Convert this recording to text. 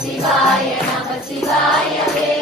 Shivaya Namah Shivaya a Shivaya